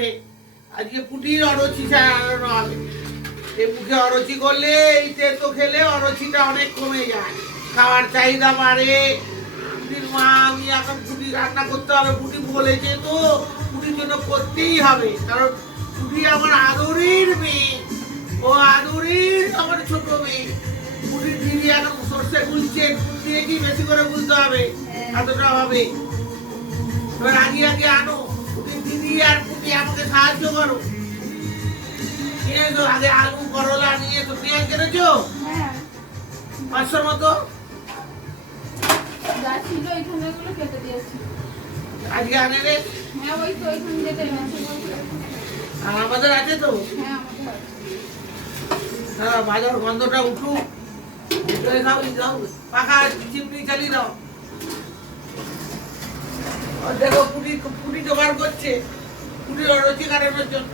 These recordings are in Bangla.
হবে, আজকে পুটির অরুচি সারানো হবে। এই মুখে অরুচি করলে এই তেতো খেলে অরুচিটা অনেক কমে যায়, খাওয়ার চাহিদা বাড়ে। পুটির মা আমি এখন পুটি রান্না করতে হবে, পুটি বলেছে তো পুটির জন্য করতেই হবে, কারণ পুটি আমার আদরের মেয়ে, ও আদরের আমার ছোট মেয়ে। পুটির দিদি এখন সর্ষে গুলছে, নুন দিয়ে কি বেশি করে গুলতে হবে, এতটা হবে। এবার আগে আগে আনো, পুটির দিদি আর পুটি আমাকে সাহায্য করো। নিয়েছো আগে আলু করলা নিয়ে তো পেঁয়াজ কেটেছো 500 মতো, আজকে আনে রে। আর আমাদের আছে তো, বাজার গন্ধটা উঠুক, পাখা চিমনি চালিয়ে দাও। দেখো পুটি পুটি জোগাড় করছে, পুটির অরুচি কাটানোর জন্য।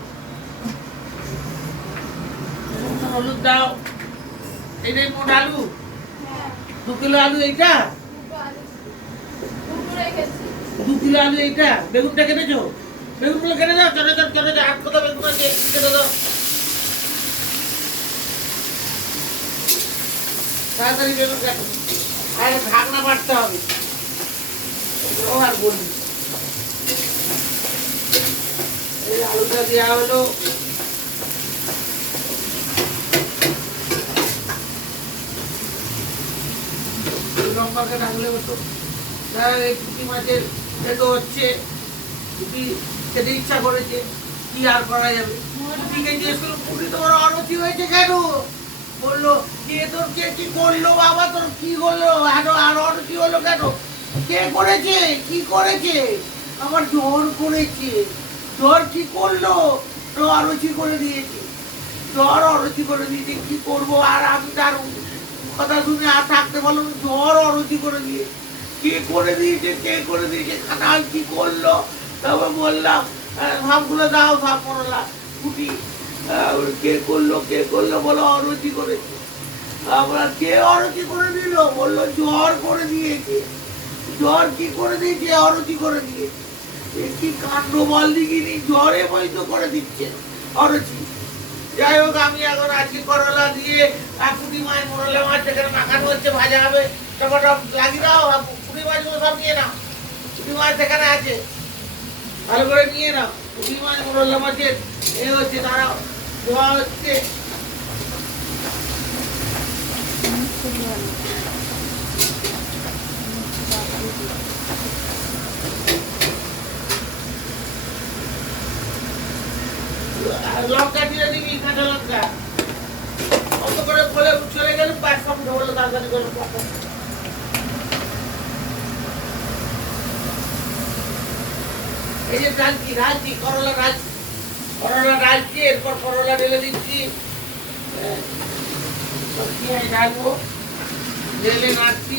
হলুদ দাও, এটাই মোট আলু, 2 কিলো আলু এইটা, 2 কিলো আলু এইটা। বেগুনটা কেটেছো, বেগুনগুলো কেটে দাও, চলে যাও চলে যাও, হাত কোথাও বেগুন আছে কেটে দাও তাড়াতাড়ি, বেগুন কাটো। আর ঢাকনা বাড়তে হবে, ও আর বলবি। এই আলুটা দেওয়া হলো, লম্বাকে ঢাকলে হতো। এই পুঁটি মাছের এতো হচ্ছে, পুঁটি খেতে ইচ্ছা করেছে, কি আর করা যাবে। পুঁটিকে জিজ্ঞেস করলো, পুঁটি তোমার অরুচি হয়েছে কেন? বললো কে তোর কে কি করলো বাবা, তোর কি হলো, আর অরুচি হলো কেন? কে করেছে, কি করেছে? আমার জ্বর করেছে। জ্বর কি করলো? তো অরুচি করে দিয়েছে, জ্বর অরুচি করে দিয়েছে, কি করবো আর। আমি তার কথা শুনে আর থাকতে পারলাম, জ্বর অরুচি করে দিয়েছে। কে করে দিয়েছে, কে করে দিয়েছে, কানাল কি করলো? তারপর বললাম ভাবগুলো দাও, ভাব পড়লা পুটি কে করলো, কে করলো বলো, অরুচি করেছে। আমরা কে অরুচি করে দিল? বললো জ্বর করে দিয়েছে। জ্বর কি করে দিয়েছে? অরুচি করে দিয়েছে। কি কাণ্ড বল দিকিনি, জ্বরে বৈধ করে দিচ্ছে অরুচি। যাই হোক, আমি এখন আজকে করলা দিয়ে পুঁটি মাছ মোরলা মাছ সেখানে মাখানো হচ্ছে, ভাজা হবে। টমাটো লাগিয়ে দাও, পুঁটি মাছগুলো সব নিয়ে নাও, পুঁটি মাছ সেখানে আছে, ভালো করে নিয়ে নাও। পুঁটি মাছ মোরলা মাছের এ হচ্ছে, দাঁড়াও ধোয়া হচ্ছে। লঙ্কা দিয়ে দিবি, কাঁচা লঙ্কা অত করে বলে চলে গেল, 5 মিনিট হলো তাড়াতাড়ি করে। এই যে রাখছি রাখছি করলা রাখছি, করলা রাখছি, এরপর করলা ঢেলে দিচ্ছি, ঢালবো, ঢেলে নাড়ছি।